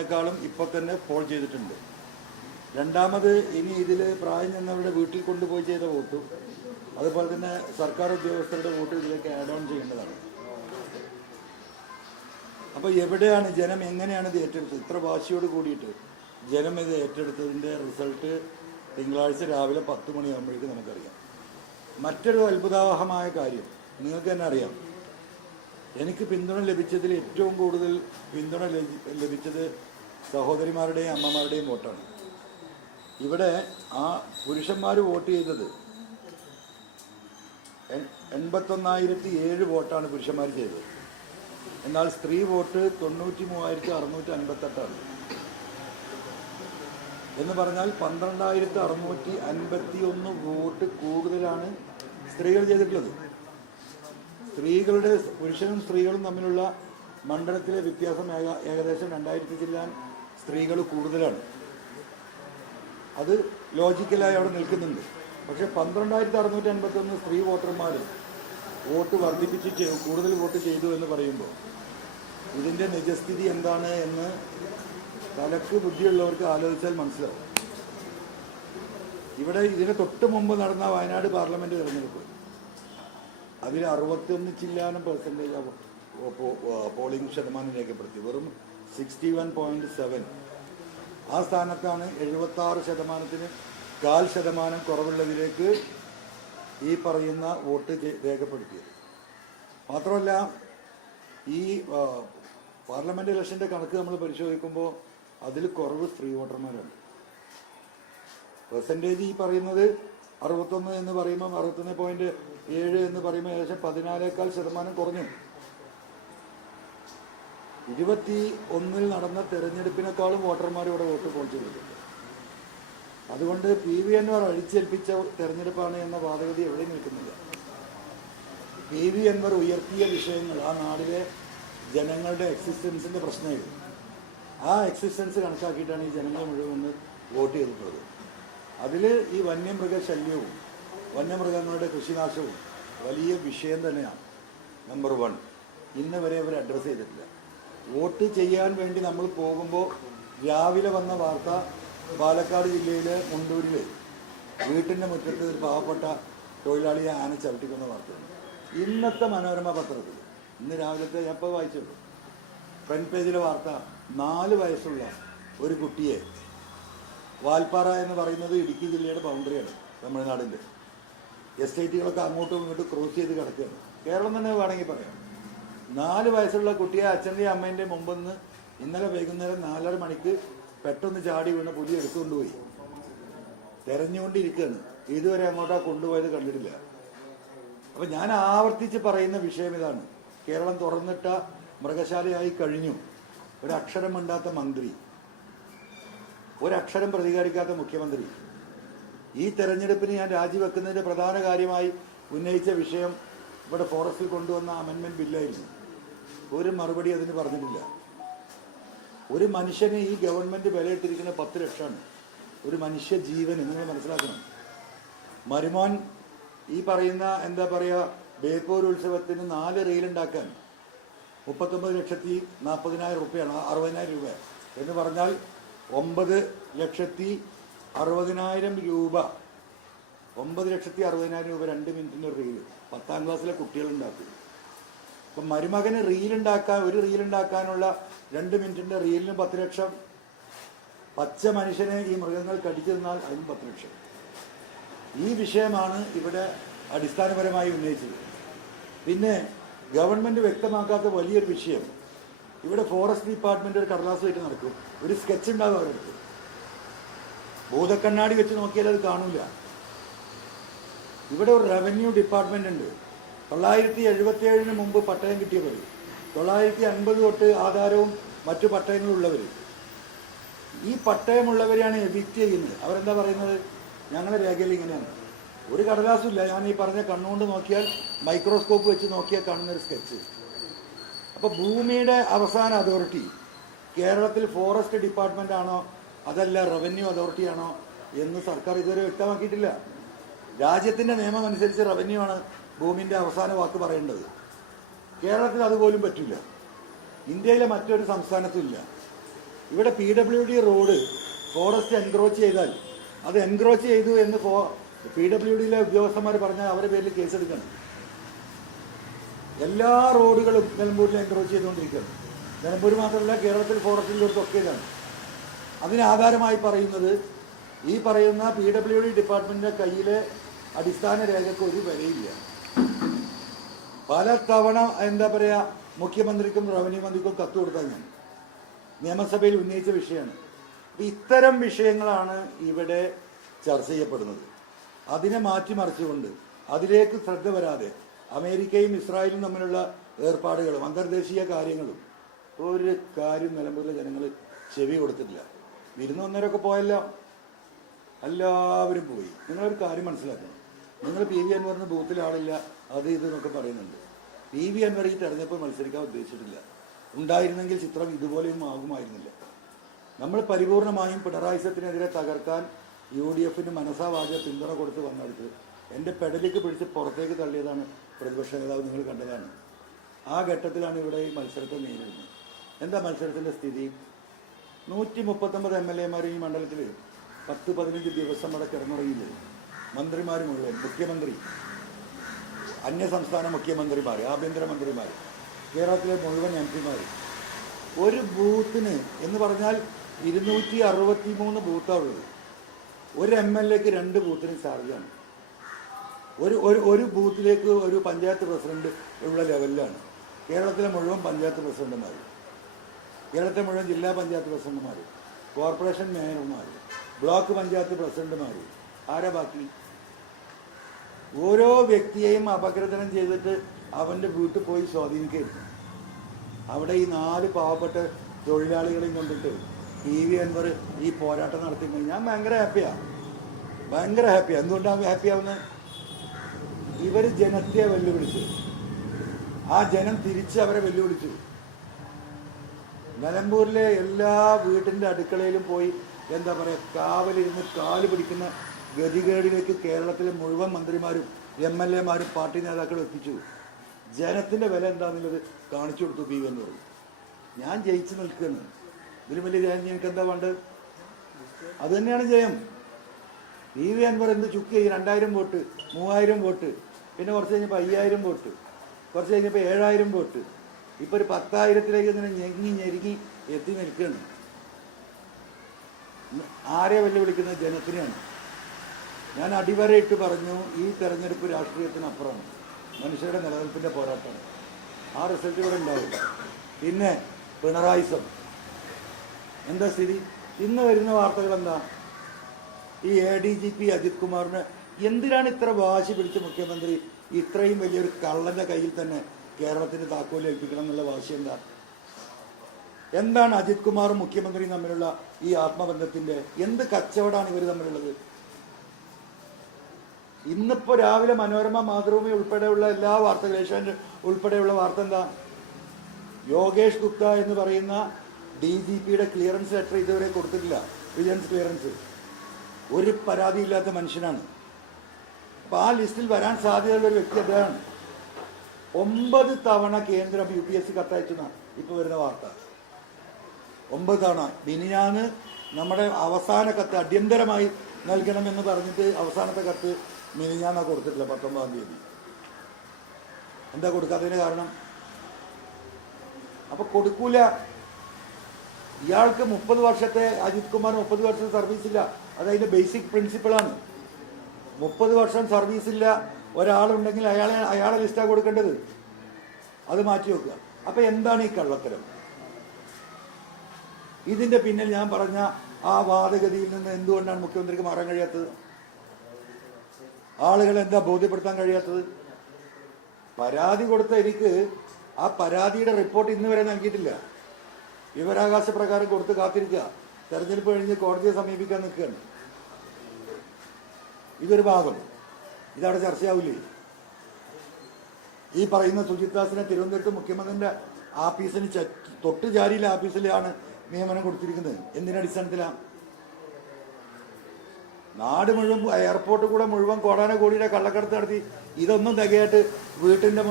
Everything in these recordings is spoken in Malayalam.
േക്കാളും ഇപ്പൊ തന്നെ പോൾ ചെയ്തിട്ടുണ്ട്. രണ്ടാമത് ഇനി ഇതിൽ പ്രായം ചെന്നവരുടെ വീട്ടിൽ കൊണ്ടുപോയി ചെയ്ത വോട്ടും അതുപോലെ തന്നെ സർക്കാർ ഉദ്യോഗസ്ഥരുടെ വോട്ട് ഇതിലേക്ക് ആഡ് ഓൺ ചെയ്യേണ്ടതാണ്. അപ്പോൾ എവിടെയാണ് ജനം എങ്ങനെയാണ് ഇത് ഏറ്റെടുത്തത്? ഇത്ര വാശിയോട് കൂടിയിട്ട് ജനം ഇത് ഏറ്റെടുത്തതിന്റെ റിസൾട്ട് തിങ്കളാഴ്ച രാവിലെ പത്ത് മണിയാകുമ്പോഴേക്കും നമുക്കറിയാം. മറ്റൊരു അത്ഭുതാവഹമായ കാര്യം നിങ്ങൾക്ക് തന്നെ അറിയാം. എനിക്ക് പിന്തുണ ലഭിച്ചതിൽ ഏറ്റവും കൂടുതൽ പിന്തുണ ലഭിച്ചത് സഹോദരിമാരുടെയും അമ്മമാരുടെയും വോട്ടാണ്. ഇവിടെ ആ പുരുഷന്മാർ വോട്ട് ചെയ്തത് എൺ- എൺപത്തൊന്നായിരത്തി ഏഴ് വോട്ടാണ് പുരുഷന്മാർ ചെയ്തത്. എന്നാൽ സ്ത്രീ വോട്ട് തൊണ്ണൂറ്റി മൂവായിരത്തി അറുന്നൂറ്റി അൻപത്തെട്ടാണ് എന്ന് പറഞ്ഞാൽ പന്ത്രണ്ടായിരത്തി അറുന്നൂറ്റി അൻപത്തി ഒന്ന് വോട്ട് കൂടുതലാണ് സ്ത്രീകൾ ചെയ്തിട്ടുള്ളത്. സ്ത്രീകളുടെ പുരുഷനും സ്ത്രീകളും തമ്മിലുള്ള മണ്ഡലത്തിലെ വ്യത്യാസം ഏക- ഏകദേശം രണ്ടായിരത്തി ചില്ലാൻ സ്ത്രീകൾ കൂടുതലാണ്. അത് ലോജിക്കലായി അവിടെ നിൽക്കുന്നുണ്ട്. പക്ഷെ പന്ത്രണ്ടായിരത്തി അറുന്നൂറ്റി അൻപത്തി ഒന്ന് സ്ത്രീ വോട്ടർമാർ വോട്ട് വർദ്ധിപ്പിച്ച് കൂടുതൽ വോട്ട് ചെയ്തു എന്ന് പറയുമ്പോൾ ഇതിന്റെ നിജസ്ഥിതി എന്താണ് എന്ന് തലക്ക് ബുദ്ധിയുള്ളവർക്ക് ആലോചിച്ചാൽ മനസ്സിലാവും. ഇവിടെ ഇതിന് തൊട്ട് മുമ്പ് നടന്ന വയനാട് പാർലമെന്റ് തിരഞ്ഞെടുപ്പ്. അതിൽ അറുപത്തൊന്ന് ചില്ലാനം പെർസെന്റേജ് പോളിംഗ് ശതമാനം രേഖപ്പെടുത്തി. വെറും സിക്സ്റ്റി വൺ പോയിന്റ് സെവൻ. ആ സ്ഥാനത്താണ് എഴുപത്തി ആറ് ശതമാനത്തിന് കാൽ ശതമാനം കുറവുള്ളതിലേക്ക് ഈ പറയുന്ന വോട്ട് രേഖപ്പെടുത്തിയത്. മാത്രമല്ല ഈ പാർലമെന്റ് ഇലക്ഷന്റെ കണക്ക് നമ്മൾ പരിശോധിക്കുമ്പോൾ അതിൽ കുറവ് സ്ത്രീ വോട്ടർമാരാണ്. പെർസെന്റേജ് ഈ പറയുന്നത് അറുപത്തൊന്ന് എന്ന് പറയുമ്പോൾ അറുപത്തൊന്ന് പോയിന്റ് ഏഴ് എന്ന് പറയുമ്പോൾ ഏകദേശം പതിനാലേക്കാൾ ശതമാനം കുറഞ്ഞു. ഇരുപത്തി ഒന്നിൽ നടന്ന തെരഞ്ഞെടുപ്പിനേക്കാളും വോട്ടർമാർ ഇവിടെ വോട്ട് പോൾ ചെയ്തിട്ടുണ്ട്. അതുകൊണ്ട് പി വി അൻവർ അഴിച്ചേൽപ്പിച്ച തെരഞ്ഞെടുപ്പാണ് എന്ന വാദഗതി എവിടെ നിൽക്കുന്നില്ല. പി വി അൻവർ ഉയർത്തിയ വിഷയങ്ങൾ ആ നാടിലെ ജനങ്ങളുടെ എക്സിസ്റ്റൻസിന്റെ പ്രശ്നമായിരുന്നു. ആ എക്സിസ്റ്റൻസ് കണക്കാക്കിയിട്ടാണ് ഈ ജനങ്ങൾ മുഴുവൻ വോട്ട് ചെയ്തിട്ടുള്ളത്. അതിൽ ഈ വന്യമൃഗ ശല്യവും വന്യമൃഗങ്ങളുടെ കൃഷിനാശവും വലിയ വിഷയം തന്നെയാണ്. നമ്പർ വൺ ഇന്ന് വരെ അവർ അഡ്രസ്സ് ചെയ്തിട്ടില്ല. വോട്ട് ചെയ്യാൻ വേണ്ടി നമ്മൾ പോകുമ്പോൾ രാവിലെ വന്ന വാർത്ത പാലക്കാട് ജില്ലയിലെ മുണ്ടൂരിൽ വീട്ടിന്റെ മുറ്റത്ത് ഒരു പാവപ്പെട്ട തൊഴിലാളിയെ ആന ചവിട്ടിക്കുന്ന വാർത്തയാണ് ഇന്നത്തെ മനോരമ പത്രത്തിൽ. ഇന്ന് രാവിലത്തെ എപ്പോൾ വായിച്ചുള്ളൂ ഫ്രണ്ട് പേജിലെ വാർത്ത നാല് വയസ്സുള്ള ഒരു കുട്ടിയെ വാൽപ്പാറ എന്ന് പറയുന്നത് ഇടുക്കി ജില്ലയുടെ ബൗണ്ടറിയാണ് തമിഴ്നാടിന്റെ എസ്റ്റേറ്റുകളൊക്കെ അങ്ങോട്ടും ഇങ്ങോട്ടും ക്രോസ് ചെയ്ത് കിടക്കുകയാണ്. കേരളം തന്നെ വേണമെങ്കിൽ പറയാം. നാല് വയസ്സുള്ള കുട്ടിയെ അച്ഛന്റെയും അമ്മേന്റെയും മുമ്പെന്ന് ഇന്നലെ വൈകുന്നേരം നാലര മണിക്ക് പെട്ടെന്ന് ചാടി വീണ പുലി എടുത്തുകൊണ്ടുപോയി. തെരഞ്ഞുകൊണ്ടിരിക്കുകയാണ്. ഇതുവരെ അങ്ങോട്ടാ കൊണ്ടുപോയത് കണ്ടിട്ടില്ല. അപ്പൊ ഞാൻ ആവർത്തിച്ച് പറയുന്ന വിഷയം ഇതാണ്. കേരളം തുറന്നിട്ട മൃഗശാലയായി കഴിഞ്ഞു. ഒരക്ഷരം മിണ്ടാത്ത മന്ത്രി. ഒരക്ഷരം പ്രതികരിക്കാത്ത മുഖ്യമന്ത്രി. ഈ തെരഞ്ഞെടുപ്പിന് ഞാൻ രാജിവെക്കുന്നതിന്റെ പ്രധാന കാര്യമായി ഉന്നയിച്ച വിഷയം ഇവിടെ ഫോറസ്റ്റിൽ കൊണ്ടുവന്ന അമെൻമെന്റ് ബില്ലായിരുന്നു ഒരു മറുപടി അതിന് പറഞ്ഞിട്ടില്ല. ഒരു മനുഷ്യനെ ഈ ഗവൺമെന്റ് വിലയിട്ടിരിക്കുന്ന പത്ത് ലക്ഷമാണ് ഒരു മനുഷ്യ ജീവന് നിങ്ങൾ മനസ്സിലാക്കണം. മരുമോൻ ഈ പറയുന്ന എന്താ പറയുക ബേപ്പൂർ ഉത്സവത്തിന് നാല് റീലുണ്ടാക്കാൻ മുപ്പത്തൊമ്പത് ലക്ഷത്തി നാൽപ്പതിനായിരം റുപ്യാണ് അറുപതിനായിരം രൂപ എന്ന് പറഞ്ഞാൽ ഒമ്പത് ലക്ഷത്തി അറുപതിനായിരം രൂപ. ഒമ്പത് ലക്ഷത്തി അറുപതിനായിരം രൂപ രണ്ട് മിനിറ്റിന്റെ റീൽ. പത്താം ക്ലാസ്സിലെ കുട്ടികളുണ്ടാക്കി അപ്പം മരുമകന് റീലുണ്ടാക്കാൻ ഒരു റീലുണ്ടാക്കാനുള്ള രണ്ട് മിനിറ്റിന്റെ റീലിന് പത്ത് ലക്ഷം. പച്ച മനുഷ്യനെ ഈ മൃഗങ്ങൾ കടിച്ചു തന്നാൽ അതിന് പത്ത് ലക്ഷം. ഈ വിഷയമാണ് ഇവിടെ അടിസ്ഥാനപരമായി ഉന്നയിച്ചത്. പിന്നെ ഗവൺമെന്റ് വ്യക്തമാക്കാത്ത വലിയൊരു വിഷയം. ഇവിടെ ഫോറസ്റ്റ് ഡിപ്പാർട്ട്മെന്റ് ഒരു കടലാസ് വെച്ച് നടക്കും. ഒരു സ്കെച്ച് ഉണ്ടാകും അവരടുത്ത്. ഭൂതക്കണ്ണാടി വെച്ച് നോക്കിയാൽ അത് കാണില്ല ഇവിടെ ഒരു റവന്യൂ ഡിപ്പാർട്ട്മെന്റ് ഉണ്ട്. തൊള്ളായിരത്തി എഴുപത്തി ഏഴിന് മുമ്പ് പട്ടയം കിട്ടിയവർ തൊള്ളായിരത്തി അൻപത് തൊട്ട് ആധാരവും മറ്റു പട്ടയങ്ങളും ഉള്ളവർ ഈ പട്ടയമുള്ളവരെയാണ് എവിക്റ്റ് ചെയ്യുന്നത്. അവരെന്താ പറയുന്നത്? ഞങ്ങളുടെ രേഖയിൽ ഇങ്ങനെയാണ്. ഒരു കടലാസുമില്ല. ഞാൻ ഈ പറഞ്ഞ കണ്ണുകൊണ്ട് നോക്കിയാൽ മൈക്രോസ്കോപ്പ് വെച്ച് നോക്കിയാൽ കാണുന്നൊരു സ്കെച്ച്. അപ്പോൾ ഭൂമിയുടെ അവസാന അതോറിറ്റി കേരളത്തിൽ ഫോറസ്റ്റ് ഡിപ്പാർട്ട്മെന്റ് ആണോ അതല്ല റവന്യൂ അതോറിറ്റി ആണോ എന്ന് സർക്കാർ ഇതുവരെ വ്യക്തമാക്കിയിട്ടില്ല. രാജ്യത്തിന്റെ നിയമം അനുസരിച്ച് റവന്യൂ ആണ് ഭൂമിന്റെ അവസാന വാക്ക് പറയേണ്ടത് കേരളത്തിൽ അതുപോലും പറ്റില്ല. ഇന്ത്യയിലെ മറ്റൊരു സംസ്ഥാനത്തും ഇല്ല ഇവിടെ P W D road forest encroach ചെയ്താൽ അത് എൻക്രോച്ച് ചെയ്തു എന്ന് ഫോ പി ഡബ്ല്യു ഡിയിലെ ഉദ്യോഗസ്ഥന്മാർ പറഞ്ഞാൽ അവരുടെ പേരിൽ കേസെടുക്കണം. എല്ലാ റോഡുകളും നിലമ്പൂരിൽ എൻക്രോച്ച് ചെയ്തുകൊണ്ടിരിക്കുകയാണ്. നിലമ്പൂർ മാത്രമല്ല കേരളത്തിൽ ഒരു ഇതാണ്. അതിന് ആധാരമായി പറയുന്നത് ഈ പറയുന്ന പി ഡബ്ല്യു ഡി ഡിപ്പാർട്ട്മെന്റിന്റെ കയ്യിലെ അടിസ്ഥാന രേഖയ്ക്ക് ഒരു വിലയില്ല. പല തവണ എന്താ പറയാ മുഖ്യമന്ത്രിക്കും റവന്യൂ മന്ത്രിക്കും കത്ത് കൊടുത്താൽ ഞാൻ. നിയമസഭയിൽ ഉന്നയിച്ച വിഷയമാണ്. ഇത്തരം വിഷയങ്ങളാണ് ഇവിടെ ചർച്ച ചെയ്യപ്പെടുന്നത്. അതിനെ മാറ്റിമറിച്ചുകൊണ്ട് അതിലേക്ക് ശ്രദ്ധ വരാതെ അമേരിക്കയും ഇസ്രായേലും തമ്മിലുള്ള ഏർപ്പാടുകളും അന്തർദേശീയ കാര്യങ്ങളും ഒരു കാര്യം നിലമ്പൂരിലെ ജനങ്ങൾ ചെവി കൊടുത്തിട്ടില്ല. വിരുന്ന് വന്നവരൊക്കെ പോയല്ലോ. എല്ലാവരും പോയി. നിങ്ങളൊരു കാര്യം മനസ്സിലാക്കണം. നിങ്ങൾ പി വി അൻവറിന് ആളില്ല അത് ഇത് എന്നൊക്കെ പറയുന്നുണ്ട്. പി വി അൻവർ ഈ തെരഞ്ഞെടുപ്പ് മത്സരിക്കാൻ ഉദ്ദേശിച്ചിട്ടില്ല. ഉണ്ടായിരുന്നെങ്കിൽ ചിത്രം ഇതുപോലെയും ആകുമായിരുന്നില്ല. നമ്മൾ പരിപൂർണമായും പിണറായി സത്തിനെതിരെ തകർക്കാൻ യു ഡി എഫിന് മനസ്സാവാച പിന്തുണ കൊടുത്ത് വന്നെടുത്ത് എന്റെ പെടലിക്ക് പിടിച്ച് പുറത്തേക്ക് തള്ളിയതാണ് പ്രതിപക്ഷ നേതാവ് നിങ്ങൾ കണ്ടതാണ്. ആ ഘട്ടത്തിലാണ് ഇവിടെ ഈ മത്സരത്തെ നേരിടുന്നത്. എന്താ മത്സരത്തിന്റെ സ്ഥിതി? നൂറ്റി മുപ്പത്തൊമ്പത് എം എൽ എമാർ ഈ മണ്ഡലത്തിൽ പത്ത് പതിനഞ്ച് ദിവസം അവിടെ കിടന്നുറങ്ങിയില്ലേ? മന്ത്രിമാർ മുഴുവൻ മുഖ്യമന്ത്രി അന്യ സംസ്ഥാന മുഖ്യമന്ത്രിമാർ ആഭ്യന്തരമന്ത്രിമാർ കേരളത്തിലെ മുഴുവൻ എം പിമാർ ഒരു ബൂത്തിന് എന്ന് പറഞ്ഞാൽ ഇരുന്നൂറ്റി അറുപത്തി മൂന്ന് ബൂത്താണ് ഉള്ളത്. ഒരു എം എൽ എക്ക് രണ്ട് ബൂത്തിന് ചാർജാണ് ഒരു ഒരു ഒരു ബൂത്തിലേക്ക് ഒരു പഞ്ചായത്ത് പ്രസിഡന്റ് ഉള്ള ലെവലിലാണ്. കേരളത്തിലെ മുഴുവൻ പഞ്ചായത്ത് പ്രസിഡന്റുമാർ കേരളത്തിലെ മുഴുവൻ ജില്ലാ പഞ്ചായത്ത് പ്രസിഡന്റുമാർ കോർപ്പറേഷൻ മേയർമാർ ബ്ലോക്ക് പഞ്ചായത്ത് പ്രസിഡന്റുമാർ ആരാ ബാക്കി? ഓരോ വ്യക്തിയെയും അപഗ്രഥനം ചെയ്തിട്ട് അവന്റെ വീട്ടിൽ പോയി സ്വാധീനിക്കരുത് അവിടെ ഈ നാല് പാവപ്പെട്ട തൊഴിലാളികളെയും കൊണ്ടിട്ട് ടി വി അൻവർ ഈ പോരാട്ടം നടത്തിയപ്പോൾ ഞാൻ ഭയങ്കര ഹാപ്പിയാണ് ഭയങ്കര ഹാപ്പിയാണ് എന്തുകൊണ്ടാണ് ഹാപ്പി ആവുന്നത് ഇവർ ജനത്തെ വെല്ലുവിളിച്ചു. ആ ജനം തിരിച്ച് അവരെ വെല്ലുവിളിച്ചു. നിലമ്പൂരിലെ എല്ലാ വീട്ടിന്റെ അടുക്കളയിലും പോയി എന്താ പറയുക കാവലിരുന്ന് കാൽ പിടിക്കുന്ന ഗതികേടിലേക്ക് കേരളത്തിലെ മുഴുവൻ മന്ത്രിമാരും എം എൽ എമാരും പാർട്ടി നേതാക്കളും എത്തിച്ചു. ജനത്തിന്റെ വില എന്താണെന്നുള്ളത് കാണിച്ചു കൊടുത്തു പി എന്ന് പറഞ്ഞു ഞാൻ ജയിച്ചു നിൽക്കുന്നു ഇതിലും വലിയ ജയം ഞങ്ങൾക്ക് എന്താ വേണ്ടത്? അത് തന്നെയാണ് ജയം. പി വി അൻവർ എന്ത് ചുക്ക് ചെയ്യും രണ്ടായിരം വോട്ട് മൂവായിരം വോട്ട് പിന്നെ കുറച്ച് കഴിഞ്ഞപ്പോൾ അയ്യായിരം വോട്ട് കുറച്ച് കഴിഞ്ഞപ്പോൾ ഏഴായിരം വോട്ട്. ഇപ്പോൾ ഒരു പത്തായിരത്തിലേക്ക് ഇങ്ങനെ ഞെങ്ങി ഞെരുങ്ങി എത്തി നിൽക്കുകയാണ്. ആരെ വെല്ലുവിളിക്കുന്നത്? ജനത്തിനെയാണ്. ഞാൻ അടിവരയിട്ട് പറഞ്ഞു ഈ തെരഞ്ഞെടുപ്പ് രാഷ്ട്രീയത്തിനപ്പുറം മനുഷ്യരുടെ നിലനിൽപ്പിന്റെ പോരാട്ടമാണ്. ആ റിസൾട്ട് ഇവിടെ ഉണ്ടാവും. പിന്നെ പിണറായിസം എന്താ സ്ഥിതി? ഇന്ന് വരുന്ന വാർത്തകൾ എന്താ? ഈ A D G P Ajith കുമാറിന് എന്തിനാണ് ഇത്ര വാശി പിടിച്ച മുഖ്യമന്ത്രി ഇത്രയും വലിയൊരു കള്ളന്റെ കയ്യിൽ തന്നെ കേരളത്തിന് താക്കോൽ ഏൽപ്പിക്കണം എന്നുള്ള വാശി എന്താ? എന്താണ് അജിത് കുമാറും മുഖ്യമന്ത്രിയും തമ്മിലുള്ള ഈ ആത്മബന്ധത്തിന്റെ എന്ത് കച്ചവടമാണ് ഇവർ തമ്മിലുള്ളത്? ഇന്നിപ്പോ രാവിലെ മനോരമ മാതൃഭൂമി ഉൾപ്പെടെയുള്ള എല്ലാ വാർത്തകളും ഏഷ്യാനെറ്റ് ഉൾപ്പെടെയുള്ള വാർത്ത എന്താ? യോഗേഷ് ഗുപ്ത എന്ന് പറയുന്ന ഡി ജി പിയുടെ ക്ലിയറൻസ് ലെറ്റർ ഇതുവരെ കൊടുത്തിട്ടില്ല. Vigilance clearance. ഒരു പരാതിയില്ലാത്ത മനുഷ്യനാണ്. അപ്പൊ ആ ലിസ്റ്റിൽ വരാൻ സാധ്യതയുള്ള ഒരു വ്യക്തി അദ്ദേഹമാണ്. ഒമ്പത് തവണ കേന്ദ്രം യു പി എസ് സി കത്തയച്ചെന്നാണ് ഇപ്പൊ വരുന്ന വാർത്ത. ഒമ്പത് തവണ. ബിനിയാന്ന് നമ്മുടെ അവസാന കത്ത് അടിയന്തരമായി നൽകണമെന്ന് പറഞ്ഞിട്ട് അവസാനത്തെ കത്ത് മിനിഞ്ഞാന്നാ കൊടുത്തിട്ടില്ല പത്തൊമ്പതാം തീയതി. എന്താ കൊടുക്കാത്തതിന് കാരണം? അപ്പൊ കൊടുക്കൂല. ഇയാൾക്ക് മുപ്പത് വർഷത്തെ അജിത് കുമാർ മുപ്പത് വർഷം സർവീസ് ഇല്ല. അത് അതിന്റെ ബേസിക് പ്രിൻസിപ്പിളാണ് മുപ്പത് വർഷം സർവീസ് ഇല്ല. ഒരാളുണ്ടെങ്കിൽ അയാളെ അയാളെ ലിസ്റ്റാണ് കൊടുക്കേണ്ടത്. അത് മാറ്റി വെക്കുക. അപ്പൊ എന്താണ് ഈ കള്ളത്തരം? ഇതിന്റെ പിന്നിൽ ഞാൻ പറഞ്ഞ ആ വാദഗതിയിൽ നിന്ന് എന്തുകൊണ്ടാണ് മുഖ്യമന്ത്രിക്ക് മാറാൻ കഴിയാത്തത്? ആളുകളെ എന്താ ബോധ്യപ്പെടുത്താൻ കഴിയാത്തത്? പരാതി കൊടുത്ത എനിക്ക് ആ പരാതിയുടെ റിപ്പോർട്ട് ഇന്ന് വരെ നൽകിയിട്ടില്ല. വിവരാകാശ പ്രകാരം കൊടുത്ത് കാത്തിരിക്കുക. തെരഞ്ഞെടുപ്പ് കഴിഞ്ഞ് കോടതിയെ സമീപിക്കാൻ നിൽക്കുകയാണ്. ഇതൊരു ഭാഗം. ഇതവിടെ ചർച്ചയാവില്ലേ ഈ പറയുന്ന സുജിത്ദാസിനെ തിരുവനന്തപുരത്ത് മുഖ്യമന്ത്രിന്റെ ആഫീസിന് തൊട്ടുചാരിയിലെ ആഫീസിലാണ് നിയമനം കൊടുത്തിരിക്കുന്നത്. എന്തിനടിസ്ഥാനത്തിലാണ് നാട് മുഴുവൻ എയർപോർട്ട് കൂടെ മുഴുവൻ കോടാന കോടിയുടെ കള്ളക്കടത്ത് നടത്തി. ഇതൊന്നും തികയായിട്ട് വീട്ടിന്റെ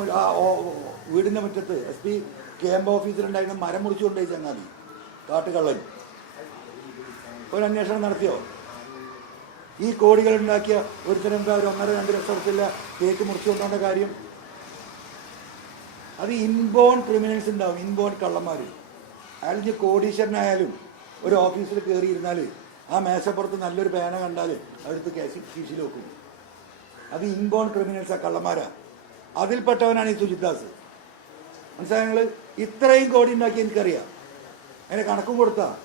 വീടിന്റെ മുറ്റത്ത് എസ് പി ക്യാമ്പ് ഓഫീസിലുണ്ടായിരുന്ന മരം മുറിച്ചുകൊണ്ടേ ചങ്ങാതി. കാട്ടുകള്ളൻ. ഒരു അന്വേഷണം നടത്തിയോ? ഈ കോടികൾ ഉണ്ടാക്കിയ ഒരുത്തരം എന്താ ഒരു ഒന്നര രണ്ട് ലക്ഷത്തില്ല കേക്ക് മുറിച്ചു കൊണ്ടോണ്ട കാര്യം? അത് ഇൻബോൺ ക്രിമിനൽസ് ഉണ്ടാവും ഇൻബോൺ കള്ളന്മാർ അയാൾ കോടീശ്വരനായാലും ഒരു ഓഫീസിൽ കയറിയിരുന്നാൽ ആ മേശപ്പുറത്ത് നല്ലൊരു പേന കണ്ടാൽ അവിടുത്തെ കേസ് കീശിൽ വെക്കും അത് ഇൻബോൺ ക്രിമിനൽസാണ് കള്ളന്മാരാ. അതിൽപ്പെട്ടവനാണ് ഈ സുജിദാസ് മനസ്സിലായ ഞങ്ങൾ ഇത്രയും കോടി ഉണ്ടാക്കി എനിക്കറിയാം. അതിന് കണക്കും കൊടുത്താ.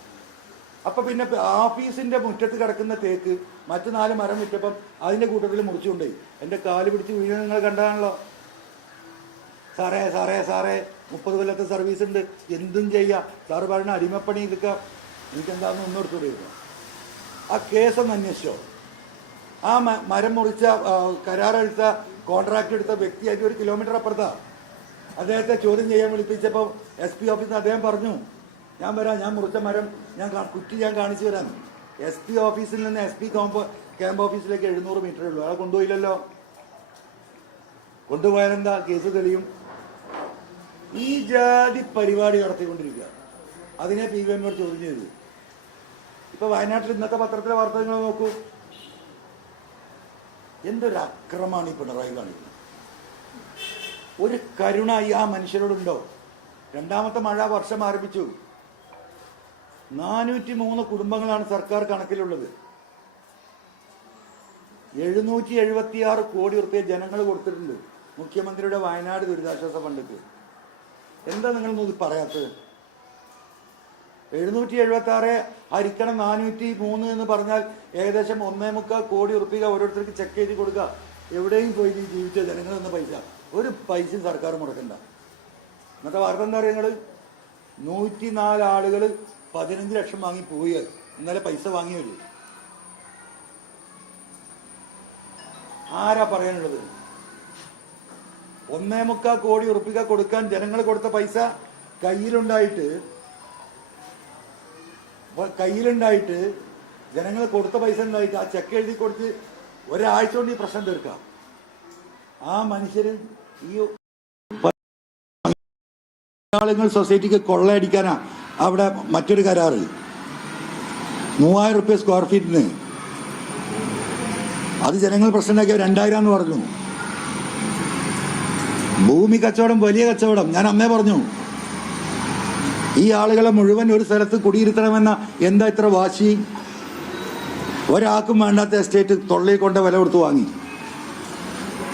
അപ്പൊ പിന്നെ ഓഫീസിന്റെ മുറ്റത്ത് കിടക്കുന്ന തേക്ക് മറ്റു നാല് മരം വിറ്റപ്പം അതിന്റെ കൂട്ടത്തിൽ മുറിച്ചുകൊണ്ടേ എന്റെ കാൽ പിടിച്ച് വീഴുന്ന നിങ്ങൾ കണ്ടതാണല്ലോ. സാറേ സാറേ സാറേ മുപ്പത് കൊല്ലത്തെ സർവീസ് ഉണ്ട്. എന്തും ചെയ്യാം. സാറ് പറയുന്ന അടിമപ്പണി ഇതൊക്കെ. എനിക്കെന്താന്ന് ഒന്നും എടുത്തു ആ കേസൊന്ന് അന്വേഷിച്ചോ. ആ മരം മുറിച്ച കരാറെടുത്ത കോൺട്രാക്ട് എടുത്ത വ്യക്തി വ്യക്തിയായിട്ട് ഒരു കിലോമീറ്റർ അപ്പുറത്താ. അദ്ദേഹത്തെ ചോദ്യം ചെയ്യാൻ വിളിപ്പിച്ചപ്പോൾ എസ് പി ഓഫീസിൽ അദ്ദേഹം പറഞ്ഞു ഞാൻ വരാം ഞാൻ മുറിച്ച മരം ഞാൻ കുറ്റി ഞാൻ കാണിച്ചു തരാം. എസ് പി ഓഫീസിൽ നിന്ന് എസ് പി കോമ്പ് ക്യാമ്പ് ഓഫീസിലേക്ക് എഴുന്നൂറ് മീറ്റർ ഉള്ളൂ. അയാൾ കൊണ്ടുപോയില്ലല്ലോ. കൊണ്ടുപോയാലെന്താ? കേസ് തെളിയും. ഈ ജാതി പരിപാടി നടത്തിക്കൊണ്ടിരിക്കുക അതിനെ പി വി എമ്മിനോട് ചോദ്യം ചെയ്തു. ഇപ്പൊ വയനാട്ടിൽ ഇന്നത്തെ പത്രത്തിലെ വാർത്ത നിങ്ങൾ നോക്കൂ. എന്തൊരു അക്രമാണ് ഈ പിണറായി കാണിക്കുന്നത്. ഒരു കരുണ ഈ ആ മനുഷ്യരോടുണ്ടോ? രണ്ടാമത്തെ മഴ വർഷം ആരംഭിച്ചു. നാനൂറ്റി മൂന്ന് കുടുംബങ്ങളാണ് സർക്കാർ കണക്കിലുള്ളത്. എഴുന്നൂറ്റി എഴുപത്തിയാറ് കോടി റുപ്യ ജനങ്ങൾ കൊടുത്തിട്ടുണ്ട് മുഖ്യമന്ത്രിയുടെ വയനാട് ദുരിതാശ്വാസ ഫണ്ടിക്ക്. എന്താ നിങ്ങൾ ഇത് പറയാത്തത്? എഴുന്നൂറ്റി എഴുപത്തി ആറ് ഹരിക്കണം നാനൂറ്റി മൂന്ന് എന്ന് പറഞ്ഞാൽ ഏകദേശം ഒന്നേ മുക്കാൽ കോടി ഉറുപ്പിക ഓരോരുത്തർക്ക് ചെക്ക് ചെയ്ത് കൊടുക്കുക. എവിടെയും പോയി ജീവിച്ച ജനങ്ങൾ എന്ന പൈസ. ഒരു പൈസ സർക്കാർ മുടക്കണ്ട. ഇന്നത്തെ വാർത്ത എന്താ പറയുക നിങ്ങൾ നൂറ്റിനാല് ആളുകൾ പതിനഞ്ച് ലക്ഷം വാങ്ങി പോയി. ഇന്നലെ പൈസ വാങ്ങിയവര്. ആരാ പറയാനുള്ളത്? ഒന്നേ മുക്കാൽ കോടി ഉറുപ്പിക കൊടുക്കാൻ ജനങ്ങൾ കൊടുത്ത പൈസ കയ്യിലുണ്ടായിട്ട് അപ്പൊ കയ്യിലുണ്ടായിട്ട് ജനങ്ങൾ കൊടുത്ത പൈസ ഉണ്ടായിട്ട് ആ ചെക്ക് എഴുതി കൊടുത്ത് ഒരാഴ്ച കൊണ്ട് ഈ പ്രശ്നം തീർക്കാം. ആ മനുഷ്യര് ഈ ആളുകൾ സൊസൈറ്റിക്ക് കൊള്ളയടിക്കാനാ അവിടെ മറ്റൊരു കരാറ്. മൂവായിരം റുപ്യ സ്ക്വയർ ഫീറ്റിന് അത് ജനങ്ങൾ പ്രശ്നമുണ്ടാക്കിയ രണ്ടായിരം എന്ന് പറഞ്ഞു. ഭൂമി കച്ചവടം വലിയ കച്ചവടം. ഞാൻ അമ്മേ പറഞ്ഞു. ഈ ആളുകളെ മുഴുവൻ ഒരു സ്ഥലത്ത് കുടിയിരുത്തണമെന്ന എന്താ ഇത്ര വാശി? ഒരാൾക്കും വേണ്ടാത്ത എസ്റ്റേറ്റ് തൊള്ളയിൽ കൊണ്ട് വില കൊടുത്ത് വാങ്ങി.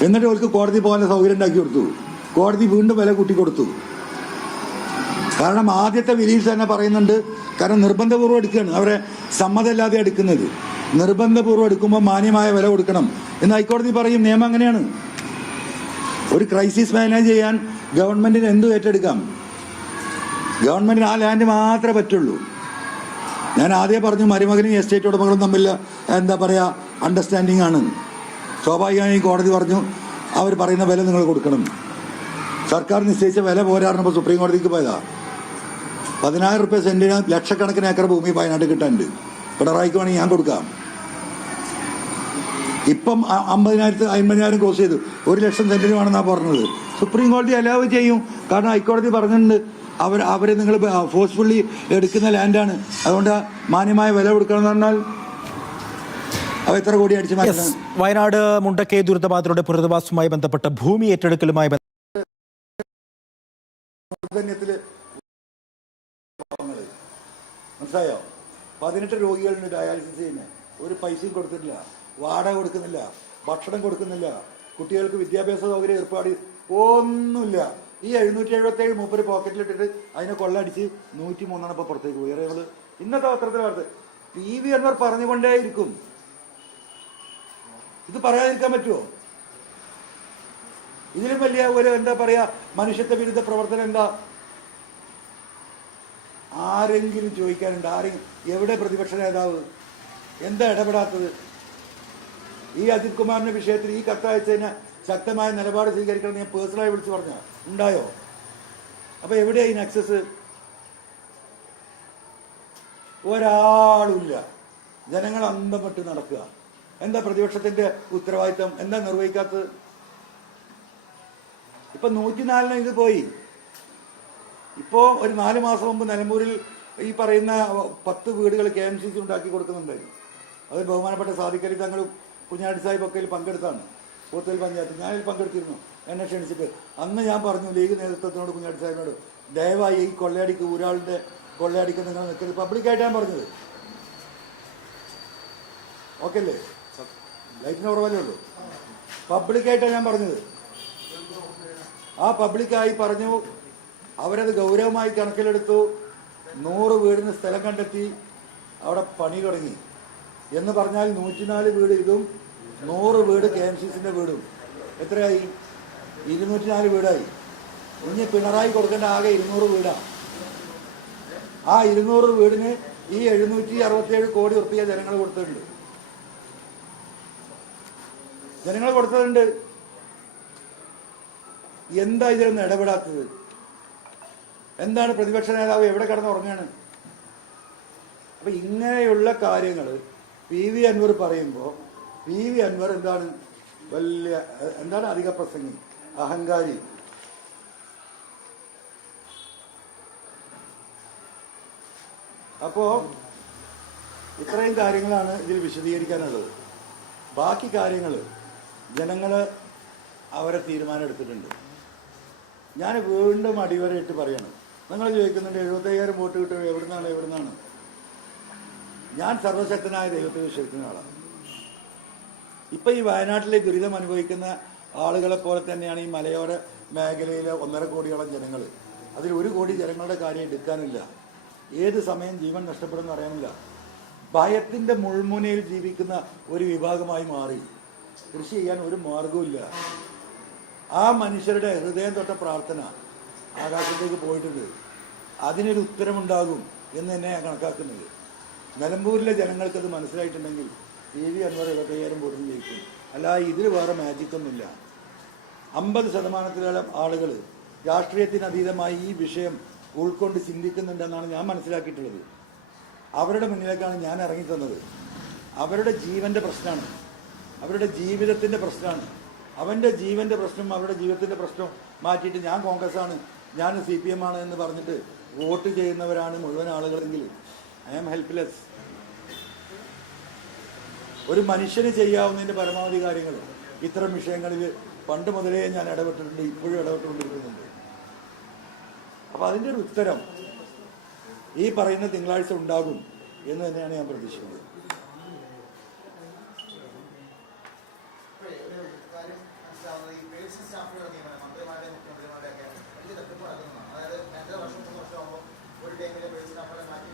എന്നിട്ട് അവർക്ക് കോടതി പോകാനുള്ള സൗകര്യം ഉണ്ടാക്കി കൊടുത്തു. കോടതി വീണ്ടും വില കൂട്ടി കൊടുത്തു. കാരണം ആദ്യത്തെ വിധിയിൽ തന്നെ പറയുന്നുണ്ട് കാരണം നിർബന്ധപൂർവം എടുക്കുകയാണ്. അവരെ സമ്മതമില്ലാതെ എടുക്കുന്നത്. നിർബന്ധപൂർവം എടുക്കുമ്പോൾ മാന്യമായ വില കൊടുക്കണം. എന്ന് ഹൈക്കോടതി പറയും നിയമം അങ്ങനെയാണ്. ഒരു ക്രൈസിസ് മാനേജ് ചെയ്യാൻ ഗവൺമെന്റിന് എന്തു ഏറ്റെടുക്കാം? ഗവൺമെന്റിന് ആ ലാൻഡ് മാത്രമേ പറ്റുള്ളൂ. ഞാൻ ആദ്യം പറഞ്ഞു മരുമകനും എസ്റ്റേറ്റ് ഉടമകളും തമ്മിൽ എന്താ പറയുക അണ്ടർസ്റ്റാൻഡിങ് ആണ്. സ്വാഭാവികമായും കോടതി പറഞ്ഞു അവർ പറയുന്ന വില നിങ്ങൾ കൊടുക്കണം. സർക്കാർ നിശ്ചയിച്ച വില പോരാറിനപ്പോൾ സുപ്രീം കോടതിക്ക് പോയതാ. പതിനായിരം റുപ്യ സെന്റിന് ലക്ഷക്കണക്കിന് ഏക്കർ ഭൂമി വയനാട്ടിൽ കിട്ടാനുണ്ട്. പിണറായിക്ക് വേണമെങ്കിൽ ഞാൻ കൊടുക്കാം. ഇപ്പം അമ്പതിനായിരത്തി അമ്പതിനായിരം ക്ലോസ് ചെയ്തു. ഒരു ലക്ഷം സെന്റിന് പറഞ്ഞത്. സുപ്രീം കോടതി അലാവ് ചെയ്യും. കാരണം ഹൈക്കോടതി പറഞ്ഞിട്ടുണ്ട് അവർ അവരെ നിങ്ങൾ ഫോഴ്സ്ഫുള്ളി എടുക്കുന്ന ലാൻഡാണ് അതുകൊണ്ട് മാന്യമായ വില കൊടുക്കണമെന്ന് പറഞ്ഞാൽ എത്ര കോടി അടിച്ചു വയനാട് മുണ്ടക്കൈ ദുരിതബാധിതരുടെ പുനരധിവാസവുമായി ബന്ധപ്പെട്ട ഭൂമി ഏറ്റെടുക്കലുമായി മനസ്സിലായോ? പതിനെട്ട് രോഗികളുണ്ട് ഡയാലിസിസ് ചെയ്യുന്ന. ഒരു പൈസയും കൊടുത്തിട്ടില്ല. വാടക കൊടുക്കുന്നില്ല. ഭക്ഷണം കൊടുക്കുന്നില്ല. കുട്ടികൾക്ക് വിദ്യാഭ്യാസ സൗകര്യം ഏർപ്പാട് ഒന്നുമില്ല. ഈ എഴുന്നൂറ്റി എഴുപത്തി ഏഴ് മൂപ്പര് പോക്കറ്റിലിട്ടിട്ട് അതിനെ കൊള്ളടിച്ച് നൂറ്റി മൂന്നാണ് ഇപ്പൊ പുറത്തേക്ക് പോയി. ഞങ്ങൾ ഇന്നത്തെ പത്രത്തിൽ വാർത്ത പി വി എന്നവർ പറഞ്ഞുകൊണ്ടേയിരിക്കും. ഇത് പറയാതിരിക്കാൻ പറ്റുമോ ഇതിലും വലിയ ഒരു എന്താ പറയാ മനുഷ്യത്വ വിരുദ്ധ പ്രവർത്തനം എന്താ? ആരെങ്കിലും ചോദിക്കാനുണ്ട്. ആരെങ്കിലും എവിടെ പ്രതിപക്ഷ നേതാവ്? എന്താ ഇടപെടാത്തത്? ഈ അജിത് കുമാറിന്റെ വിഷയത്തിൽ ഈ കത്തയച്ചതിന് ശക്തമായ നിലപാട് സ്വീകരിക്കണം ഞാൻ പേഴ്സണലായി വിളിച്ചു പറഞ്ഞ ഉണ്ടായോ? അപ്പൊ എവിടെയാ ഈ നക്സസ് ഒരാളുമില്ല. ജനങ്ങൾ അന്തപ്പെട്ട് നടക്കുക. എന്താ പ്രതിപക്ഷത്തിന്റെ ഉത്തരവാദിത്തം? എന്താ നിർവഹിക്കാത്തത്? ഇപ്പൊ നൂറ്റിനാലിന് ഇത് പോയി. ഇപ്പോ ഒരു നാല് മാസം മുമ്പ് നിലമ്പൂരിൽ ഈ പറയുന്ന പത്ത് വീടുകൾ കെ എം സി സി ഉണ്ടാക്കി കൊടുക്കുന്നുണ്ടായിരുന്നു. അത് ബഹുമാനപ്പെട്ട സാധിക്കരി തങ്ങളും കുഞ്ഞാടി സാഹിബ് ഒക്കെ പങ്കെടുത്താണ്. പോത്തൽ പഞ്ചായത്ത്. ഞാനിൽ പങ്കെടുത്തിരുന്നു. എന്നെ ക്ഷണിച്ചിട്ട്. അന്ന് ഞാൻ പറഞ്ഞു ലീഗ് നേതൃത്വത്തിനോട് കുഞ്ഞാടി സാഹിബിനോട് ദയവായി ഈ കൊള്ളയടിക്ക് ഒരാളുടെ കൊള്ളയടിക്ക് നിങ്ങൾ നിൽക്കരുത്. പബ്ലിക്കായിട്ട് ഞാൻ പറഞ്ഞത്. ഓക്കെ അല്ലേ? ലൈറ്റിന് കുറവല്ലേ ഉള്ളൂ. പബ്ലിക്കായിട്ടാണ് ഞാൻ പറഞ്ഞത്. ആ പബ്ലിക്കായി പറഞ്ഞു അവരത് ഗൗരവമായി കണക്കിലെടുത്തു നൂറ് വീടിന് സ്ഥലം കണ്ടെത്തി അവിടെ പണി തുടങ്ങി. എന്ന് പറഞ്ഞാൽ നൂറ്റിനാല് വീട് ഇതും നൂറ് വീട് കെ എം സി സിന്റെ വീടും. എത്രയായി? ഇരുന്നൂറ്റി നാല് വീടായി. ഇനി പിണറായി കൊടുക്കേണ്ട ആകെ ഇരുന്നൂറ് വീടാണ് ആ ഇരുന്നൂറ് വീടിന് ഈ എഴുന്നൂറ്റി അറുപത്തിയേഴ് കോടി ഉറുപ്പിക ജനങ്ങൾ കൊടുത്തിട്ടുണ്ട്. ജനങ്ങൾ കൊടുത്തതുണ്ട്. എന്താ ഇതിലൊന്നും ഇടപെടാത്തത്? എന്താണ് പ്രതിപക്ഷ നേതാവ് എവിടെ കിടന്ന് ഉറങ്ങാണ്? അപ്പൊ ഇങ്ങനെയുള്ള കാര്യങ്ങൾ പി വി അൻവർ പറയുമ്പോൾ പി വി അൻവർ എന്താണ് വലിയ എന്താണ് അധിക പ്രസംഗി? അഹങ്കാരി. അപ്പോ ഇത്രയും കാര്യങ്ങളാണ് ഇതിൽ വിശദീകരിക്കാനുള്ളത്. ബാക്കി കാര്യങ്ങൾ ജനങ്ങൾ അവരെ തീരുമാനം എടുത്തിട്ടുണ്ട് ഞാൻ വീണ്ടും അടിവരയിട്ട് പറയണം. നിങ്ങൾ ചോദിക്കുന്നുണ്ട് എഴുപത്തയ്യായിരം വോട്ട് കിട്ടും എവിടുന്നാണ് എവിടുന്നാണ്? ഞാൻ സർവശക്തനായ ദൈവത്തെ വിശ്വസിക്കുന്ന ആളാണ്. ഇപ്പൊ ഈ വയനാട്ടിലെ ദുരിതം അനുഭവിക്കുന്ന ആളുകളെ പോലെ തന്നെയാണ് ഈ മലയോര മേഖലയിലെ ഒന്നര കോടിയോളം ജനങ്ങൾ. അതിൽ ഒരു കോടി ജനങ്ങളുടെ കാര്യം എടുക്കാനില്ല. ഏത് സമയം ജീവൻ നഷ്ടപ്പെടുമെന്ന് അറിയാനില്ല. ഭയത്തിന്റെ മുൾമുനയിൽ ജീവിക്കുന്ന ഒരു വിഭാഗമായി മാറി. കൃഷി ചെയ്യാൻ ഒരു മാർഗവുമില്ല ആ മനുഷ്യരുടെ ഹൃദയം തൊട്ട പ്രാർത്ഥന ആകാശത്തേക്ക് പോയിട്ടുണ്ട്. അതിനൊരു ഉത്തരമുണ്ടാകും എന്ന് തന്നെ ഞാൻ കണക്കാക്കുന്നത്. നിലമ്പൂരിലെ ജനങ്ങൾക്ക് അത് മനസ്സിലായിട്ടുണ്ടെങ്കിൽ ടി വി അൻവർ എഴുപത്തയ്യായിരം വോട്ടിന് ജയിക്കും. അല്ലാതെ ഇതിൽ വേറെ മാജിക്കൊന്നുമില്ല അമ്പത് ശതമാനത്തിലോളം ആളുകൾ രാഷ്ട്രീയത്തിന് അതീതമായി ഈ വിഷയം ഉൾക്കൊണ്ട് ചിന്തിക്കുന്നുണ്ടെന്നാണ് ഞാൻ മനസ്സിലാക്കിയിട്ടുള്ളത്. അവരുടെ മുന്നിലേക്കാണ് ഞാൻ ഇറങ്ങി തന്നത്. അവരുടെ ജീവന്റെ പ്രശ്നമാണ്. അവരുടെ ജീവിതത്തിന്റെ പ്രശ്നമാണ്. അവന്റെ ജീവന്റെ പ്രശ്നം അവരുടെ ജീവിതത്തിന്റെ പ്രശ്നം മാറ്റിയിട്ട് ഞാൻ കോൺഗ്രസ് ആണ് ഞാൻ സി പി എം ആണ് എന്ന് പറഞ്ഞിട്ട് വോട്ട് ചെയ്യുന്നവരാണ് മുഴുവൻ ആളുകളെങ്കിൽ. ഐ ആം ഹെൽപ്ലെസ് ഒരു മനുഷ്യന് ചെയ്യാവുന്നതിന്റെ പരമാവധി കാര്യങ്ങൾ. ഇത്തരം വിഷയങ്ങളിൽ പണ്ട് മുതലേ ഞാൻ ഇടപെട്ടിട്ടുണ്ട് ഇപ്പോഴും ഇടപെട്ടുകൊണ്ടിരിക്കുന്നുണ്ട്. അപ്പോൾ അതിന്റെ ഒരു ഉത്തരം ഈ പറയുന്ന തിങ്കളാഴ്ച ഉണ്ടാകും എന്ന് തന്നെയാണ് ഞാൻ പ്രതീക്ഷിക്കുന്നത്. ഒരു മാറ്റി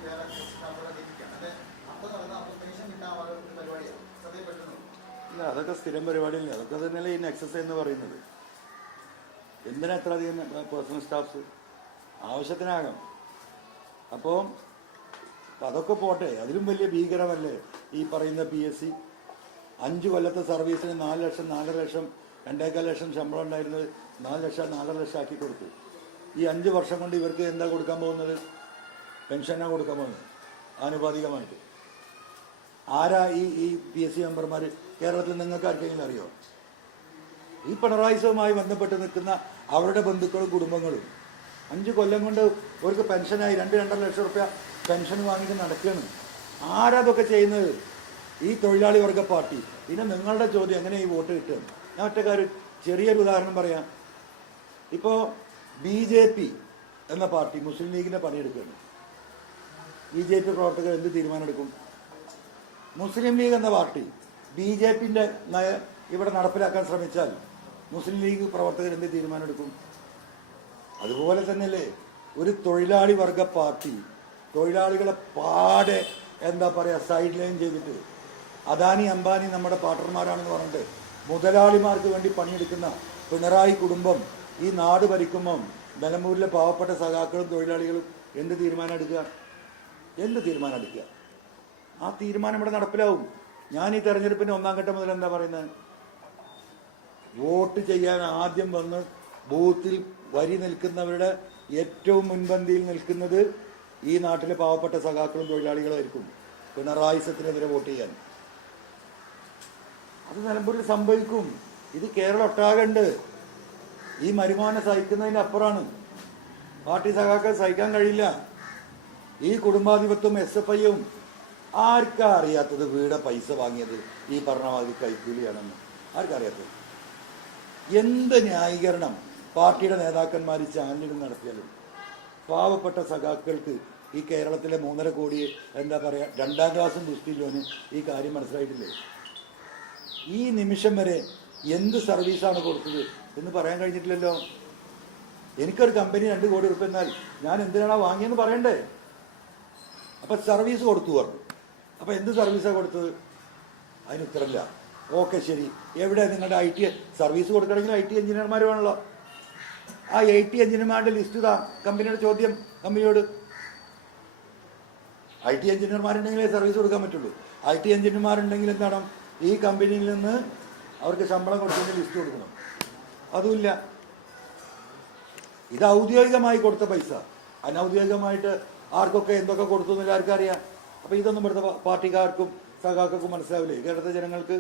അപ്പോൾ നടന്ന അപ്പോൾ കിട്ടാൻ പരിപാടിയാണ് ഇല്ല അതൊക്കെ സ്ഥിരം പരിപാടിയല്ല. അതൊക്കെ തന്നെയല്ലേ ഇന്ന് എക്സസൈസ് എന്ന് പറയുന്നത്. എന്തിനാ എത്ര അധികം പേഴ്സണൽ സ്റ്റാഫ്സ് ആവശ്യത്തിനാകാം അപ്പോൾ അതൊക്കെ പോട്ടെ. അതിലും വലിയ ഭീകരമല്ലേ ഈ പറയുന്ന പി എസ് സി അഞ്ച് കൊല്ലത്തെ സർവീസിന് നാല് ലക്ഷം നാലര ലക്ഷം രണ്ടേക്കാൽ ലക്ഷം ശമ്പളം ഉണ്ടായിരുന്നത് നാല് ലക്ഷം നാലര ലക്ഷം ആക്കി കൊടുത്തു. ഈ അഞ്ച് വർഷം കൊണ്ട് ഇവർക്ക് എന്താ കൊടുക്കാൻ പോകുന്നത്? പെൻഷനാണ് കൊടുക്കാൻ പോകുന്നത്. ആനുപാതികമായിട്ട്. ആരാ ഈ ഈ പി എസ് സി മെമ്പർമാർ കേരളത്തിൽ നിങ്ങൾക്ക് ആർക്കെങ്കിലും അറിയോ? ഈ പിണറായിസവുമായി ബന്ധപ്പെട്ട് നിൽക്കുന്ന അവരുടെ ബന്ധുക്കളും കുടുംബങ്ങളും അഞ്ച് കൊല്ലം കൊണ്ട് അവർക്ക് പെൻഷനായി രണ്ട് രണ്ടര ലക്ഷം റുപ്യ പെൻഷൻ വാങ്ങിയിട്ട് നടക്കുകയാണ്. ആരാ അതൊക്കെ ചെയ്യുന്നത്? ഈ തൊഴിലാളി വർഗ പാർട്ടി. പിന്നെ നിങ്ങളുടെ ചോദ്യം എങ്ങനെ ഈ വോട്ട് കിട്ടുക? ഞാൻ ഒറ്റക്കാർ കാര്യം ചെറിയൊരു ഉദാഹരണം പറയാം. ഇപ്പോൾ ബി ജെ പി എന്ന പാർട്ടി മുസ്ലിം ലീഗിന്റെ പണിയെടുക്കുകയാണ്. ബി ജെ പി പ്രവർത്തകർ എന്ത് തീരുമാനമെടുക്കും? മുസ്ലിം ലീഗ് എന്ന പാർട്ടി ബി ജെ പിന്റെ നയം ഇവിടെ നടപ്പിലാക്കാൻ ശ്രമിച്ചാൽ മുസ്ലിം ലീഗ് പ്രവർത്തകർ എന്ത് തീരുമാനമെടുക്കും? അതുപോലെ തന്നെയല്ലേ ഒരു തൊഴിലാളി വർഗ പാർട്ടി തൊഴിലാളികളെ പാടെ എന്താ പറയുക സൈഡ് ലൈൻ ചെയ്തിട്ട് അദാനി അംബാനി നമ്മുടെ പാർട്ടർമാരാണെന്ന് പറഞ്ഞിട്ട് മുതലാളിമാർക്ക് വേണ്ടി പണിയെടുക്കുന്ന പിണറായി കുടുംബം ഈ നാട് ഭരിക്കുമ്പം നിലമ്പൂരിലെ പാവപ്പെട്ട സഖാക്കളും തൊഴിലാളികളും എന്ത് തീരുമാനം എടുക്കുക എന്ത് തീരുമാനം എടുക്കുക ആ തീരുമാനം ഇവിടെ നടപ്പിലാവും. ഞാൻ ഈ തെരഞ്ഞെടുപ്പിന്റെ ഒന്നാം ഘട്ടം മുതൽ എന്താ പറയുന്നത്? വോട്ട് ചെയ്യാൻ ആദ്യം വന്ന് ബൂത്തിൽ വരി നിൽക്കുന്നവരുടെ ഏറ്റവും മുൻപന്തിയിൽ നിൽക്കുന്നത് ഈ നാട്ടിലെ പാവപ്പെട്ട സഖാക്കളും തൊഴിലാളികളായിരിക്കും. പിണറായിസത്തിനെതിരെ വോട്ട് ചെയ്യാൻ. അത് നിലമ്പൂരിൽ സംഭവിക്കും. ഇത് കേരളം ഒട്ടാകണ്ട്. ഈ മരുമാനം സഹിക്കുന്നതിന് അപ്പുറമാണ് പാർട്ടി സഖാക്കൾ സഹിക്കാൻ കഴിയില്ല. ഈ കുടുംബാധിപത്വം എസ് എഫ് ഐയും ആർക്കാ അറിയാത്തത് വീടെ പൈസ വാങ്ങിയത്? ഈ പറഞ്ഞ മാതിരി കൈക്കൂലിയാണെന്ന്. ആർക്കറിയാത്തത് എന്ത് ന്യായീകരണം? പാർട്ടിയുടെ നേതാക്കന്മാർ ചാനലിൽ നടത്തിയാലും. പാവപ്പെട്ട സഖാക്കൾക്ക് ഈ കേരളത്തിലെ മൂന്നര കോടി എന്താ പറയുക രണ്ടാം ക്ലാസ്സും ദുഷ്ടിയിലോന് ഈ കാര്യം മനസ്സിലായിട്ടില്ലേ? ഈ നിമിഷം വരെ എന്ത് സർവീസാണ് കൊടുത്തത് എന്ന് പറയാൻ കഴിഞ്ഞിട്ടില്ലല്ലോ? എനിക്കൊരു കമ്പനി രണ്ട് കോടി ഉറപ്പെന്നാൽ ഞാൻ എന്തിനാണോ വാങ്ങിയെന്ന് പറയണ്ടേ? അപ്പം സർവീസ് കൊടുത്തു പറഞ്ഞു. അപ്പൊ എന്ത് സർവീസാണ് കൊടുത്തത്? അതിന് ഉത്തരമില്ല. ഓക്കെ ശരി. എവിടെ? നിങ്ങളുടെ ഐ ടി സർവീസ് കൊടുക്കണമെങ്കിൽ ഐ ടി എഞ്ചിനീയർമാർ വേണമല്ലോ ആ ഐ ടി എഞ്ചിനീയർമാരുടെ ലിസ്റ്റ് ഇതാ. കമ്പനിയുടെ ചോദ്യം കമ്പനിയോട്. ഐ ടി എഞ്ചിനീയർമാരുണ്ടെങ്കിലേ സർവീസ് കൊടുക്കാൻ പറ്റുള്ളൂ. ഐ ടി എഞ്ചിനീയർമാരുണ്ടെങ്കിൽ എന്താണ്? ഈ കമ്പനിയിൽ നിന്ന് അവർക്ക് ശമ്പളം കൊടുത്തതിന്റെ ലിസ്റ്റ് കൊടുക്കണം. അതുമില്ല. ഇത് ഔദ്യോഗികമായി കൊടുത്ത പൈസ. അനൗദ്യോഗികമായിട്ട് ആർക്കൊക്കെ എന്തൊക്കെ കൊടുത്തു എന്ന് എല്ലാവർക്കും അറിയാം അപ്പൊ ഇതൊന്നും ഇവിടുത്തെ പാർട്ടിക്കാർക്കും സഖാക്കൾക്കും മനസ്സിലാവില്ലേ? കേരളത്തിലെ ജനങ്ങൾക്ക്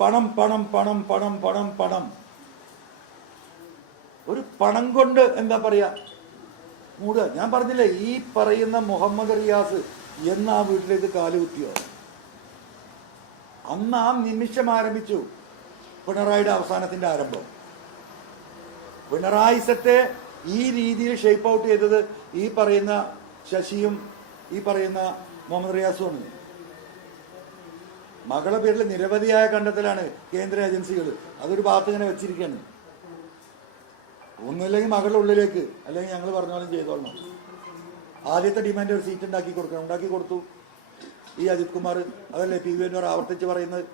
പണം പണം പണം പണം പണം പണം. ഒരു പണം കൊണ്ട് എന്താ പറയാ? മൂടുക. ഞാൻ പറഞ്ഞില്ലേ ഈ പറയുന്ന മുഹമ്മദ് റിയാസ് എന്ന ആ വീട്ടിലേക്ക് കാലുകുത്തിയോ അന്ന് ആ നിമിഷം ആരംഭിച്ചു പിണറായിയുടെ അവസാനത്തിന്റെ ആരംഭം. പിണറായിസത്തെ ഈ രീതിയിൽ ഷേപ്പ് ഔട്ട് ചെയ്തത് ഈ പറയുന്ന ശശിയും ഈ പറയുന്ന മുഹമ്മദ് റിയാസുമാണ് മകളെ പേരിൽ നിരവധിയായ കണ്ടെത്തലാണ് കേന്ദ്ര ഏജൻസികൾ. അതൊരു ഭാഗത്ത് ഇങ്ങനെ വെച്ചിരിക്കുകയാണ്. ഒന്നുമില്ലെങ്കിൽ മകളുടെ ഉള്ളിലേക്ക് അല്ലെങ്കിൽ ഞങ്ങൾ പറഞ്ഞാലും ചെയ്തോളണം. ആദ്യത്തെ ഡിമാൻഡ് ഒരു സീറ്റ് ഉണ്ടാക്കി കൊടുക്കണം. ഉണ്ടാക്കി കൊടുത്തു. ഈ അജിത് കുമാർ അതല്ലേ പി വി എന്നോർ ആവർത്തിച്ച് പറയുന്നത്?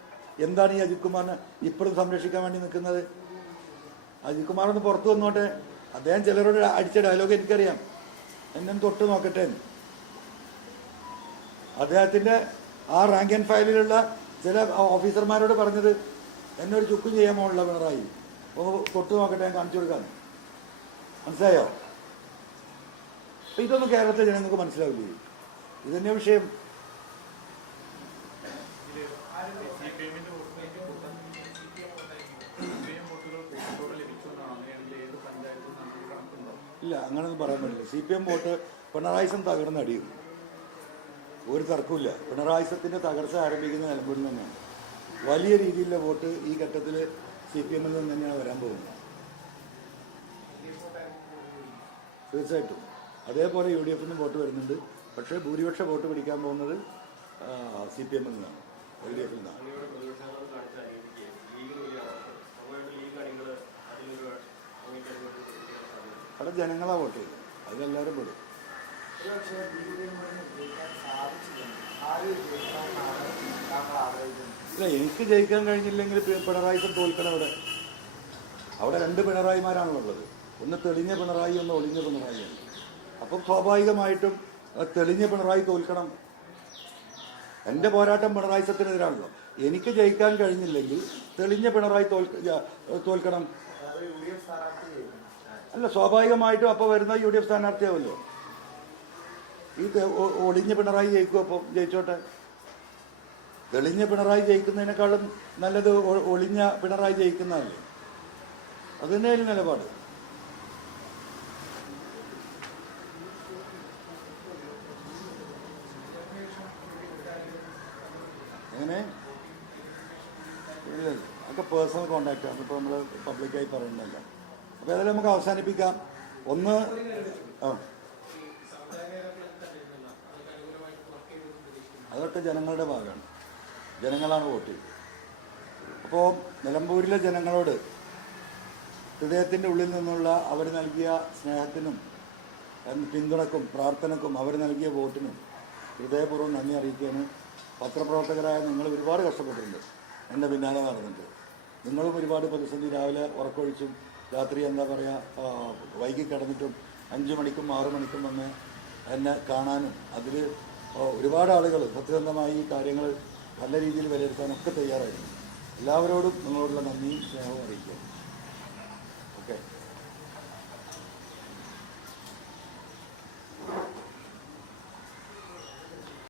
എന്താണ് ഈ അജിത് കുമാറിനെ ഇപ്പോഴും സംരക്ഷിക്കാൻ വേണ്ടി നിൽക്കുന്നത്? അജിത് കുമാറൊന്ന് പുറത്തു വന്നോട്ടെ. അദ്ദേഹം ചിലരോട് അടിച്ച ഡയലോഗ് എനിക്കറിയാം. എന്നെ തൊട്ട് നോക്കട്ടെ. എന്ന്. അദ്ദേഹത്തിന്റെ ആ റാങ്ക് ആൻഡ് ഫയലിലുള്ള ചില ഓഫീസർമാരോട് പറഞ്ഞത് എന്നെ ഒരു ചുക്കും ചെയ്യാൻ പോകണില്ല പിണറായി. ഒന്ന് തൊട്ട് നോക്കട്ടെ ഞാൻ കാണിച്ചു കൊടുക്കാൻ മനസ്സിലായോ? ഇതൊന്നും കേരളത്തിലെ ജനങ്ങൾക്ക് മനസ്സിലാവില്ലേ? ഇതന്നെ വിഷയം. ഇല്ല അങ്ങനെയൊന്നും പറയാൻ പറ്റില്ല. C P M vote Pinarayi പിണറായിസം തകർന്നടിയും. ഒരു തർക്കമില്ല പിണറായിസത്തിന്റെ തകർച്ച ആരംഭിക്കുന്ന നിലമ്പൂരിൽ തന്നെയാണ്. വലിയ രീതിയിലുള്ള വോട്ട് ഈ ഘട്ടത്തിൽ സി പി എമ്മിൽ നിന്ന് തന്നെയാണ് വരാൻ പോകുന്നത്. തീർച്ചയായിട്ടും. അതേപോലെ യു ഡി എഫിനും വോട്ട് വരുന്നുണ്ട്. പക്ഷേ ഭൂരിപക്ഷ വോട്ട് പിടിക്കാൻ പോകുന്നത് സി പി എമ്മിൽ നിന്നാണ്. എൽ ഡി എഫിൽ നിന്നാണ്. അവിടെ ജനങ്ങളാ വോട്ട് ചെയ്തത് അതിലെല്ലാവരും പെടും. ഒരുപക്ഷെ ഇല്ല എനിക്ക് ജയിക്കാൻ കഴിഞ്ഞില്ലെങ്കിൽ പിണറായി തോൽക്കണം അവിടെ. അവിടെ രണ്ട് പിണറായിമാരാണുള്ളത്. ഒന്ന് തെളിഞ്ഞ പിണറായി ഒന്ന് ഒളിഞ്ഞ പിണറായി അപ്പം സ്വാഭാവികമായിട്ടും തെളിഞ്ഞ പിണറായി തോൽക്കണം. എന്റെ പോരാട്ടം പിണറായി സത്തിനെതിരാണല്ലോ എനിക്ക് ജയിക്കാൻ കഴിഞ്ഞില്ലെങ്കിൽ തെളിഞ്ഞ പിണറായി തോൽക്ക തോൽക്കണം. അല്ല സ്വാഭാവികമായിട്ടും അപ്പോൾ വരുന്ന യു ഡി എഫ് സ്ഥാനാർത്ഥിയാവുമല്ലോ ഈ തെ- ഒളിഞ്ഞ പിണറായി ജയിക്കും അപ്പോൾ ജയിച്ചോട്ടെ? തെളിഞ്ഞ പിണറായി ജയിക്കുന്നതിനേക്കാളും നല്ലത് ഒളിഞ്ഞ പിണറായി ജയിക്കുന്നതല്ലേ? അത് തന്നെയായിരുന്നു നിലപാട്. എങ്ങനെ? ഒക്കെ പേഴ്സണൽ കോണ്ടാക്റ്റ് ആണ്. ഇപ്പോൾ നമ്മൾ പബ്ലിക്കായി പറയുന്നതല്ല. അപ്പോൾ ഏതായാലും നമുക്ക് അവസാനിപ്പിക്കാം. ഒന്ന് ആ. അതൊക്കെ ജനങ്ങളുടെ ഭാഗമാണ്. ജനങ്ങളാണ് വോട്ട് ചെയ്തത് അപ്പോൾ നിലമ്പൂരിലെ ജനങ്ങളോട് ഹൃദയത്തിന്റെ ഉള്ളിൽ നിന്നുള്ള അവർ നൽകിയ സ്നേഹത്തിനും പിന്തുണക്കും പ്രാർത്ഥനക്കും അവർ നൽകിയ വോട്ടിനും ഹൃദയപൂർവം നന്ദി അറിയിക്കുകയാണ്. പത്രപ്രവർത്തകരായ നിങ്ങൾ ഒരുപാട് കഷ്ടപ്പെട്ടിട്ടുണ്ട് എന്റെ പിന്നാലെ നടന്നിട്ട്. നിങ്ങളും ഒരുപാട് പ്രതിസന്ധി രാവിലെ ഉറക്കൊഴിച്ചും രാത്രി എന്താ പറയുക വൈകി കിടന്നിട്ടും അഞ്ച് മണിക്കും ആറ് മണിക്കും വന്ന് എന്നെ കാണാനും അതിൽ ഒരുപാട് ആളുകൾ സത്യസന്ധമായി ഈ കാര്യങ്ങൾ നല്ല രീതിയിൽ വിലയിരുത്താനൊക്കെ തയ്യാറായിരുന്നു. എല്ലാവരോടും നിങ്ങളോടുള്ള നന്ദിയും സ്നേഹവും അറിയിക്കുക